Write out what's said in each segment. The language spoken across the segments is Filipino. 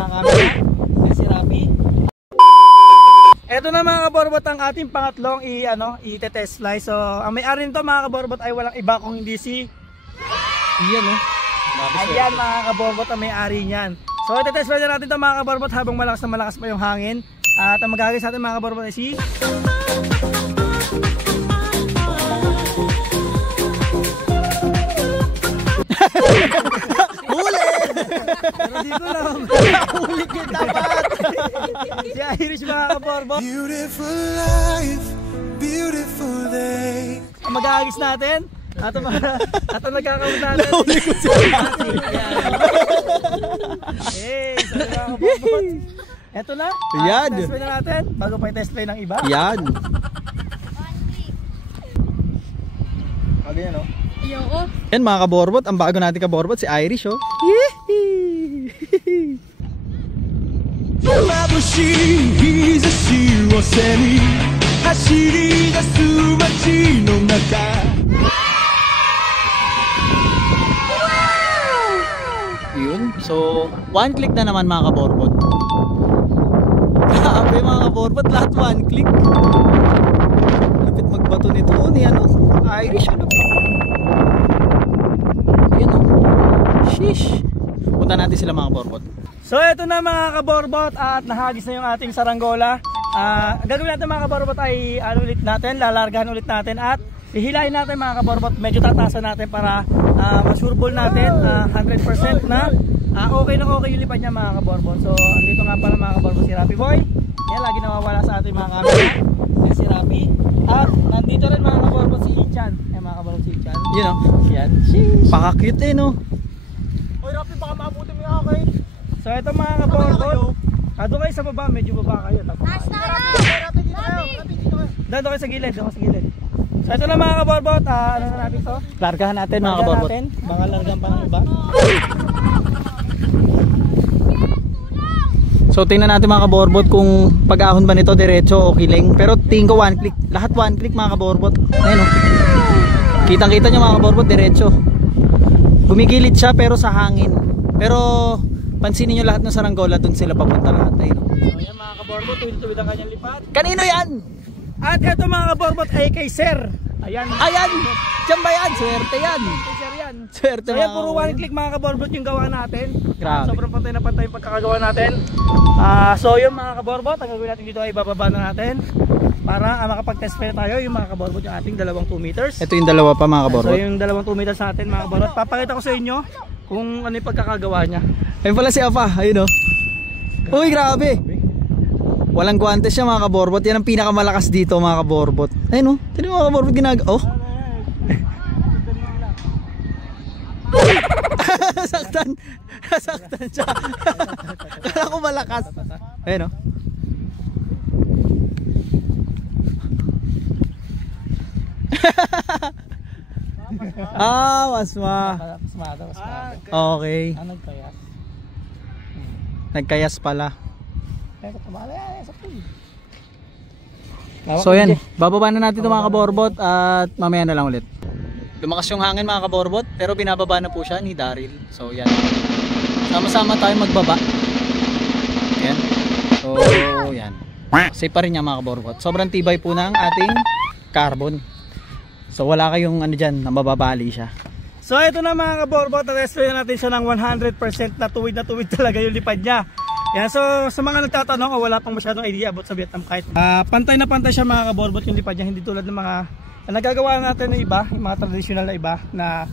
mga camera. Yan si Rapi. Ito na mga kaborbot ang ating pangatlong i-test fly. So ang may-ari nito mga kaborbot ay walang iba kung hindi si Ian, no? Ayan mga kaborbot ang may-ari niyan. So i-test fly na natin ito mga kaborbot habang malakas na malakas pa yung hangin. At ang magagawin sa atin mga kaborbot ay si huli! Pero di ko lang huli ko dapat. Si Irish mga kaborbot. Beautiful life, beautiful day. Ang mag-aagis natin at ang nagkakaroon natin. Nahuli ko siya. Hey, so mga kaborbot. Eto na. Yan. Test play na natin bago pa i-test play ng iba. Yan. Ganyan, no? Yan mga kaborbot, ang bago natin kaborbot si Irish, oh. Yun, so one click na naman mga kaborbot. Grabe mga kaborbot, lahat one click. Lapit magbato nito, ni Irish, Ayan, sheesh. Punta natin sila mga kaborbot. So ito na mga kaborbot at nahagis na yung ating saranggola. Gagawin natin mga kaborbot ay ulit natin, lalargahan ulit natin at hihilahin natin mga kaborbot. Medyo tatasan natin para masureball natin 100% na okay na okay yung lipad niya mga kaborbot. So andito nga pala mga kaborbot si Rapi Boy. Yan, lagi nawawala sa ating mga camera. Yan si Rapi. At nandito rin mga kaborbot si Ichan. Yan mga kaborbot si Ichan. You know, yan. paka-cute eh, no? Oy Rapi, baka maabutin mo yung akin. So ito mga kaborbot, doon kayo sa baba, medyo baba kayo. Doon kayo sa gilid, So ito na mga kaborbot, ano na natin to? Largahan natin mga kaborbot. Baka largahan pa ng iba. So tingnan natin mga kaborbot kung pag-ahon ba nito diretso o kiling. Pero tingin ko one click, lahat one click mga kaborbot. Ayun, kitang kita nyo mga kaborbot, diretso. Gumigilid siya pero sa hangin. Pero pansinin nyo lahat ng saranggola, dun sila papunta lahat. Ayun. So yan mga kaborbot, tuwid-tuwid ang kanyang lipat. Kanino yan? At ito mga kaborbot ay kay Sir. Ayan. Diyan ba yan? Swerte yan. Sir yan. Swerte so yan, puro one click mga kaborbot yung gawa natin. Grabe. Sobrang pantay na pantay yung pagkakagawa natin. So yung mga kaborbot, ang gagawin natin dito ay bababa na natin para makapag-test play tayo yung mga kaborbot yung ating dalawang 2 meters. Ito yung dalawa pa mga kaborbot. So yung dalawang 2 meters natin mga kaborbot, papakita ko sa inyo kung ano yung pagkakagawa niya. Ayun pala si Apa, ayun o. Uy, grabe. Walang guantes siya mga kaborbot. Yan ang pinakamalakas dito mga kaborbot. Ayun o, tignan mga kaborbot oh. Saktan siya. Kala ko malakas. Ayun o. Wasma. Okay. Nagkayas. Nagkayas pala. So yan, bababa na natin ito mga kaborbot at mamaya na lang ulit. Lumakas yung hangin mga kaborbot, pero binababa na po siya ni Daryl. So yan, sama-sama tayo magbaba. Yan. So yan, safe pa rin niya mga kaborbot. Sobrang tibay po ng ating carbon. So wala kayong ano dyan, na mababali siya. So ito na mga kaborbot, na-test natin siya ng 100% na tuwid talaga yung lipad niya. Yan, so sa mga nagtatanong o wala pang masyadong idea about sa Vietnam kite, pantay na pantay siya mga kaborbot yung lipad niya, hindi tulad ng mga nagagawa natin ng iba, yung mga traditional na iba na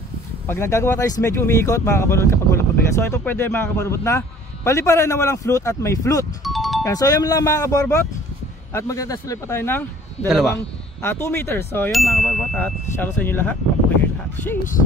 pag nagagawa tayo medyo umiikot mga kaborbot kapag walang pabigat. So ito pwede mga kaborbot na paliparan na walang float at may float. Yan, so yan lang mga kaborbot at magta-test ulit pa tayo ng dalawang 2 meters. So yan mga kaborbot at shout out sa inyo lahat, mabuhay lahat. Cheers!